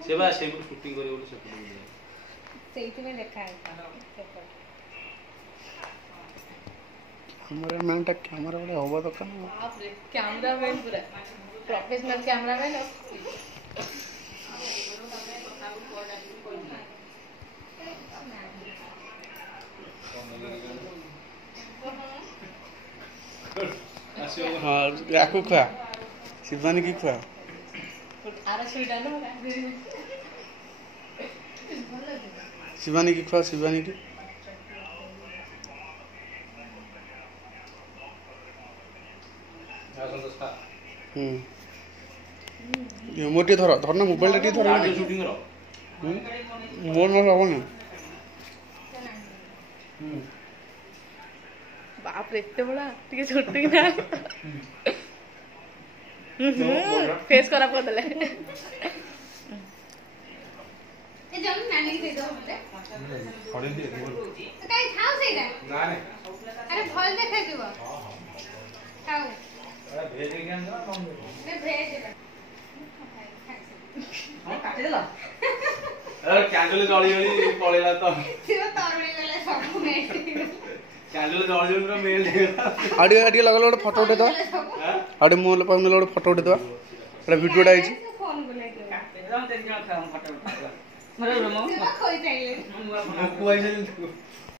सेवा सेपट शूटिंग करे बोले सेपट ସେଇଠି में ଲେଖା है हमारे मैन टा कैमरा वाले होगा तो कम बाप रे कैमरामैन पूरा प्रोफेशनल कैमरामैन हाँ याकू खुआ शिवानी की खुआ आरा सुइटा न शिवानी की खुआ शिवानी की ये मोटे धर धरना मोबाइल टी धर शूटिंग करो मोर न रहबो ना बाप रे एते बड़ा टिके छोटी ना फेस खराब कर देले ए जम नानी दे दो हमरे खड़े दे काई खाओ सेटा ना ने अरे भल देखाइ दिबो खाओ अरे भेज के आन ना कम दे ने भेज दे हां काटे देला अरे कैंडल जळी जळी पळेला तो सिरो तरळे गले सब मेल कैंडल जळी जळी पूरा मेल दे आडी आडी लगल ओड फोटो उठे दो आडी मोल पर मेल ओड फोटो उठे दो एटा वीडियो डा आइछि फोन बोले तो राम तेरी का फोटो मरे रमो कोई चाहिए मुकु आइछ